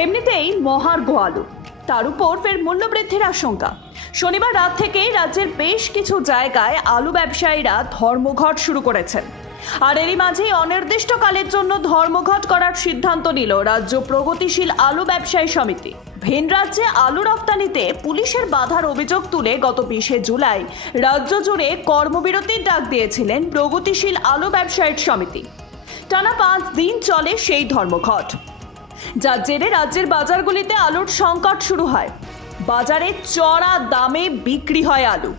এমনিতেই মহার্ঘ আলু তার উপর ফের মূল্যবৃদ্ধির আশঙ্কা। শনিবার রাত থেকেই রাজ্যের বেশ কিছু জায়গায় আলু ব্যবসায়ীরা ধর্মঘট শুরু করেছেন। আর এরই মাঝেই অনির্দিষ্টকালের জন্য ধর্মঘট করার সিদ্ধান্ত নিল রাজ্য প্রগতিশীল আলু ব্যবসায়ী সমিতি। ভিন রাজ্যে আলু রফতানিতে পুলিশের বাধার অভিযোগ তুলে গত বিশে জুলাই রাজ্য জুড়ে কর্মবিরতির ডাক দিয়েছিলেন প্রগতিশীল আলু ব্যবসায়ী সমিতি। টানা পাঁচ দিন চলে সেই ধর্মঘট। যার জেরে রাজ্যের বাজারগুলিতে আলুর সংকট শুরু হয়। বাজারে চড়া দামে বিক্রি হয় আলু।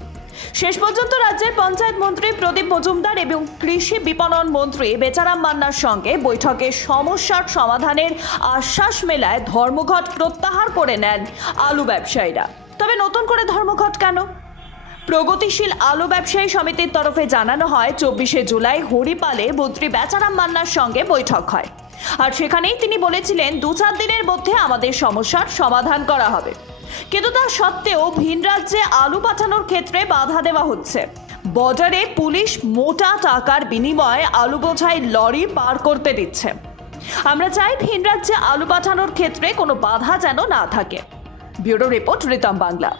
শেষ পর্যন্ত রাজ্যের পঞ্চায়েত মন্ত্রী প্রদীপ মজুমদার এবং কৃষি বিপণন মন্ত্রী বেচারাম মান্নার সঙ্গে বৈঠকে সমস্যার সমাধানের আশ্বাস মেলায় ধর্মঘট প্রত্যাহার করে নেন আলু ব্যবসায়ীরা। তবে নতুন করে ধর্মঘট কেন? প্রগতিশীল আলু ব্যবসায়ী সমিতির তরফে জানানো হয়, চব্বিশে জুলাই হরিপালে মন্ত্রী বেচারাম মান্নার সঙ্গে বৈঠক হয়। আর সেখানেই তিনি বলেছিলেন, দু চার দিনের মধ্যে আমাদের সমস্যার সমাধান করা হবে। কিন্তু তা সত্ত্বেও ভিন রাজ্যে আলু পাঠানোর ক্ষেত্রে বাধা দেওয়া হচ্ছে। বর্ডারে পুলিশ মোটা টাকার বিনিময়ে আলু বোঝাই লরি পার করতে দিচ্ছে। আমরা চাই ভিন রাজ্যে আলু পাঠানোর ক্ষেত্রে কোনো বাধা যেন না থাকে। Bureau report Ritam Bangla.